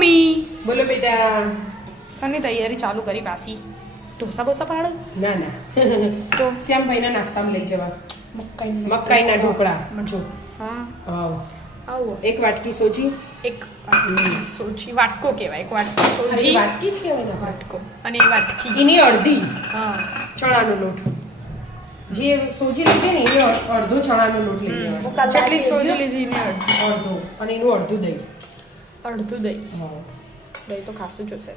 Mummy. બોલો બેટા. સની તૈયારી ચાલુ કરી પાછી. ઢોસા બોસા પાડો? ના ના. તો? શ્યામભાઈના નાસ્તામાં લઈ જવા. મકાઈ મકાઈના ઢોકળા. જો હા. આવો. એક વાટકી સોજી. એક સોજી. વાટકો કહેવાય. એક વાટકી સોજી. વાટકી જ કહેવાય વાટકો. અને એ વાટકી. એની અડધી. હા. ચણાનો લોટ. જે સોજી લીધી ને એ અડધો ચણાનો લોટ લઈ લેવાનો કેટલી સોજી લીધી ને અડધો. અને એનું અડધું દહીં. અડધું દહીં. હા. દહીં તો ખાસું જોશે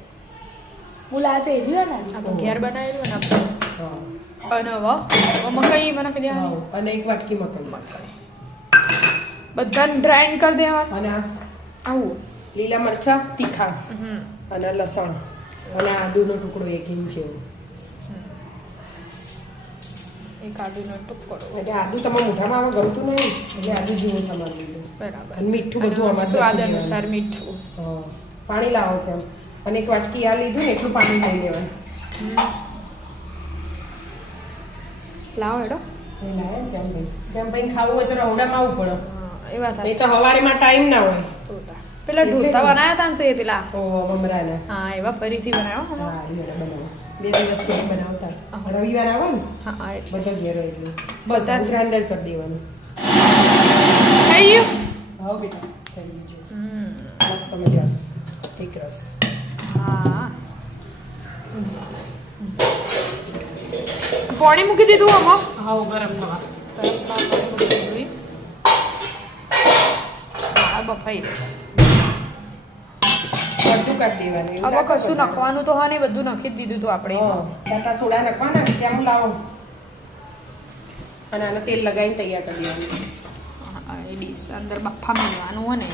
બોલાતે રહ્યો ને? આ તો ઘેર બનાવેલું ને આપણે. અને હવે મકાઈ મકાઈ કરી દેવાની. અને એક વાટકી મકાઈ. બધાને ગ્રાઇન્ડ કરી દેવા. અને આવું. લીલા મરચા તીખા અને લસણ. અને આદુનો ટુકડો એક ઇંચ જેવો. એક આદુનો ટુકડો એટલે આદુ તમારા મોઢામાં આવા ગમતું નહીં. એટલે આદુ જેવું સામાન લીધો. બરાબર. અને મીઠું બધું આમાં સ્વાદ અનુસાર મીઠું. પાણી લાવો છે અને એક વાટકી આ લીધું ને એટલું પાણી લઈ લેવાનું. લાવો એડો સેમ શ્યામભાઈ શ્યામભાઈને ખાવું હોય તો રવડામાં આવવું પડે. એ વાત નહીં તો હવારેમાં ટાઈમ ના હોય. પેલા ઢોસા. બનાવ્યા હતા ને તો એ પેલા? મમરાના હા એવા ફરીથી બનાવ્યો હા બે દિવસ સુધી બનાવતા રવિવાર આવે ને હા બધો ઘેર એટલે બસ બધા- ગ્રાઇન્ડર કરી દેવાનું થઈ ગયું હા બેટા થઈ ગયું. મસ્ત મજા ઠીક રસ હા પાણી મૂકી દીધું આમાં હા ગરમ થવા તરફ પાણી મૂકી દીધું બફાઈ દે કાઢી દેવાનું હવે કશું. નાખવાનું તો હા ને બધું નાખી જ દીધું હતું આપણે ટાટા સોડા નાખવાના શ્યામ લાવો. અને આને તેલ લગાવીને તૈયાર કરી દેવાનું. એ ડીશ અંદર બફા મેળવાનું હોય ને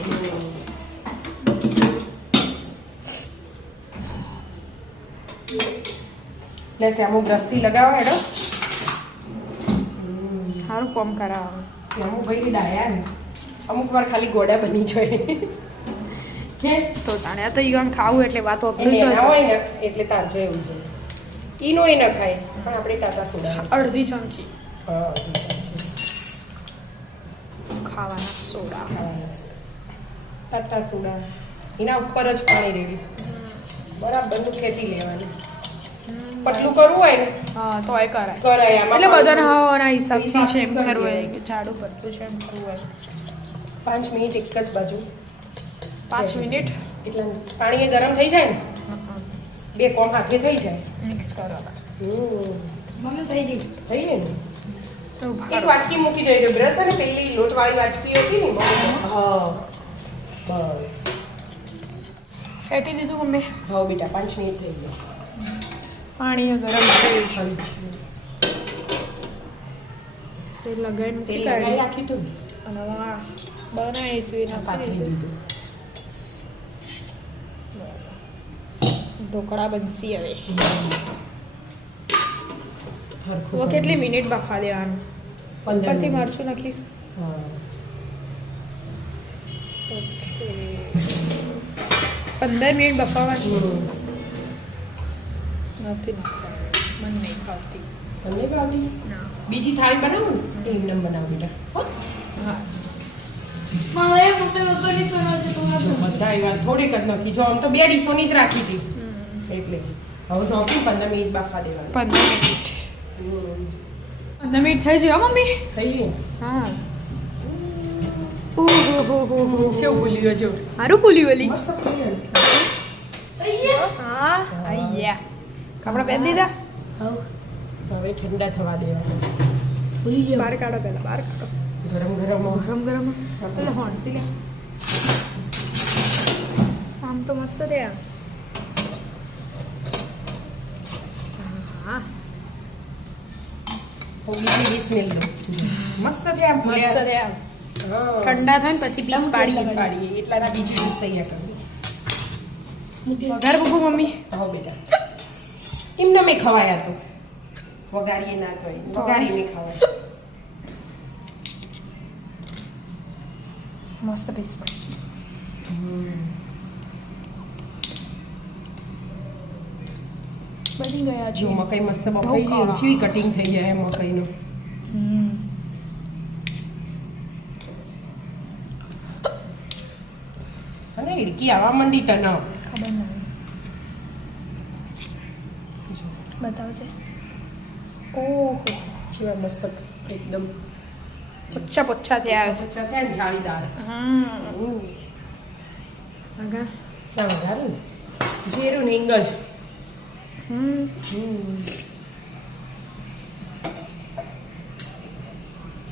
એટલે શ્યામુ બ્રશથી લગાવો હેડો. સારું કોમ કરાવો. શ્યામુ ભાઈ ડાયા ને. અમુક વાર ખાલી ગોડા બની કે તો તાણે આ તો ઈવન ખાવું એટલે વાત વાપરું એના હોય ને એટલે તારજો એવું છે. ઈનો એ ન ખાય પણ આપણે ટાટા સોડા. અડધી ચમચી. હા અડધી ચમચી. ખાવાના સોડા. ટાટા સોડા. એના ઉપર જ પાણી રેડી. બરાબર ખેતી લેવાની. પતલું કરવું હોય ને? હા તો એ કરાય કરાય એટલે બધાને હવાના હિસાબથી છે એમ કરવું હોય ઝાડું પડતું છે એમ કરવું હોય. પાંચ મિનિટ એક જ બાજુ. પાંચ મિનિટ. એટલે પાણી એ ગરમ થઈ જાય ને બે કોણ હાથે થઈ જાય. મિક્સ કરવાના. મમ્મી થઈ ગયું. થઈ જાય ને? તો એક વાટકી મૂકી જઈ રહ્યો બ્રશ અને પેલી લોટવાળી વાટકી હતી ને હા. બસ. ફેટી દીધું મમ્મી? હા બેટા પાંચ મિનિટ થઈ ગયો. પાણી ગરમ થઈ ગયું તેલ લગાવીને તેલ લગાવી રાખ્યું હતું અને આ બનાવી હતું એના પાથરી દીધું. ઢોકળા બનશી હવે. હવે કેટલી મિનિટ બફા દેવાનું? પંદર ઉપરથી. મરચું નાખી. હા. પંદર મિનિટ બફાવાનું. નથી મને નહીં ખાવતી તમને ભાવતી બીજી થાળી બનાવું? ને એમને બનાવું બેટા. હો? બધા એવા થોડીક જ નાખી. જો આમ તો બે ડીશોની જ રાખી હતી. એટલે હવે નાખ્યું પંદર મિનિટ બાફા દેવાનું પંદર મિનિટ. પંદર મિનિટ થઈ જાય મમ્મી? થઈ ગયું. હા. ઓહો હો હો હો કેવું ભૂલી ગયો જો સારું ભૂલી થઈ હા આયા. કપડા પહેરી દીધા? હવે ઠંડા થવા દેવાના ભૂલી ગયો. બહાર કાઢો પહેલા બહાર કાઢો. ગરમ ગરમ ગરમ ગરમ પેલા હોણસી લે. આમ તો મસ્ત છે આ. હા હું બીજી ડીશ મેલ દઉં મસ્ત થયા મસ્ત છે ઠંડા થાય ને પછી પીસ પાડી પાડીએ. એટલાના બીજી ડીશ તૈયાર કરવી. વઘાર મમ્મી. હો બેટા. એમને મેં ખવાયા તો. વઘારીએ ના તો વઘારીએ મેં ખવાય. મસ્ત પીસ પડશે બની ગયા જો છે મકાઈ મસ્ત બફાઈ ગઈ ઢોકળા. કટિંગ થઈ જાય મકાઈનું. અને ઈડકી આવવા મંડી તને. ખબર નહીં. બતાવજે. ઓહો જેવા મસ્ત એકદમ પોચ્છા પોચ્છા થયા પોચ્છા થયા ને જાળીદાર. હા. હમ. આગળ. વધારે ને જીરું ને જ હમ.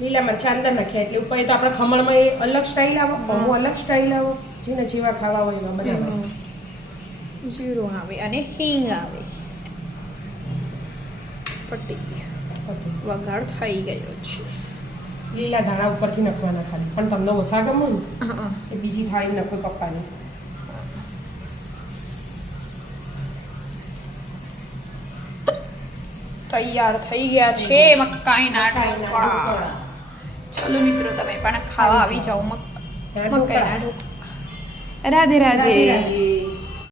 લીલા મરચા અંદર નાખ્યા એટલે ઉપર તો આપણે ખમણમાં એ અલગ સ્ટાઈલ આવો અમુક અલગ સ્ટાઈલ આવો. જેને જેવા ખાવા હોય એવા બધા જીરું આવે અને હિંગ આવે. પટી. વઘાર થઈ ગયો છે. લીલા ધાણા ઉપરથી નાખવાના ખાલી. પણ તમને ઓછા ગમો ને? એ બીજી થાળી નાખો પપ્પાની. તૈયાર થઈ ગયા છે મકાઈના ઢોકળા. ચલો મિત્રો તમે પણ ખાવા આવી જાઓ. મકાઈના ઢોકળા રાધે રાધે.